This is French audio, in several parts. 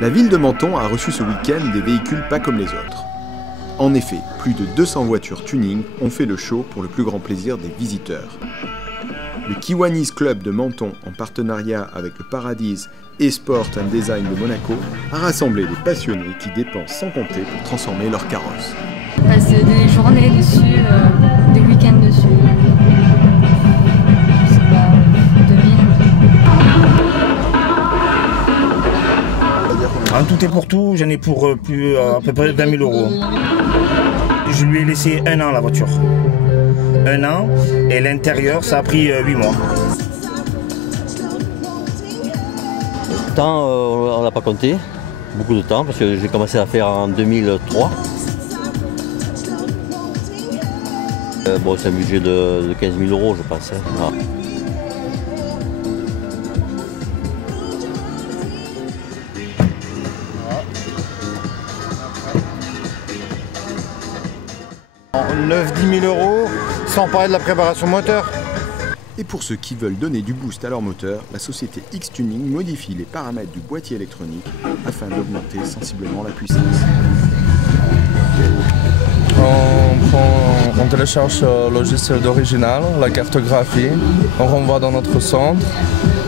La ville de Menton a reçu ce week-end des véhicules pas comme les autres. En effet, plus de 200 voitures tuning ont fait le show pour le plus grand plaisir des visiteurs. Le Kiwanis Club de Menton, en partenariat avec le Paradise et Sport and Design de Monaco, a rassemblé des passionnés qui dépensent sans compter pour transformer leurs carrosses. Passer des journées dessus, des week-ends dessus. Je sais pas, 2000. En tout et pour tout, j'en ai pour à peu près 20 000 euros. Je lui ai laissé 1 an la voiture. 1 an, et l'intérieur, ça a pris 8 mois. Le temps, on l'a pas compté, beaucoup de temps, parce que j'ai commencé à faire en 2003. Bon, c'est un budget de 15 000 euros, je pense. Voilà. 9-10 000 euros, sans parler de la préparation moteur. Et pour ceux qui veulent donner du boost à leur moteur, la société X-Tuning modifie les paramètres du boîtier électronique afin d'augmenter sensiblement la puissance. On télécharge le logiciel d'original, la cartographie, on renvoie dans notre centre,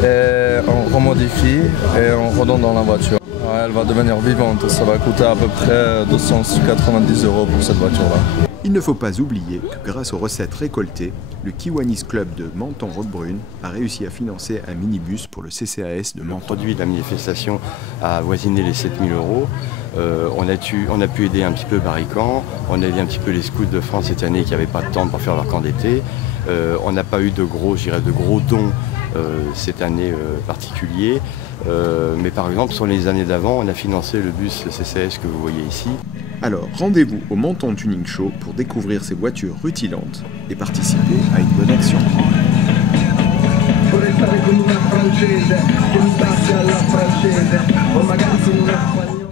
et on remodifie et on redonne dans la voiture. Elle va devenir vivante, ça va coûter à peu près 290 euros pour cette voiture-là. Il ne faut pas oublier que grâce aux recettes récoltées, le Kiwanis Club de Menton-Roquebrune a réussi à financer un minibus pour le CCAS de Menton. Le produit de la manifestation a avoisiné les 7 000 euros. On a pu aider un petit peu Barrican, on a aidé un petit peu les scouts de France cette année qui n'avaient pas de temps pour faire leur camp d'été. On n'a pas eu de gros dons cette année particulier. Mais par exemple, sur les années d'avant, on a financé le bus CCAS que vous voyez ici. Alors rendez-vous au Menton Tuning Show pour découvrir ces voitures rutilantes et participer à une bonne action. Vorrei stare con una francese che mi bacia alla francese o magari con una spagnola.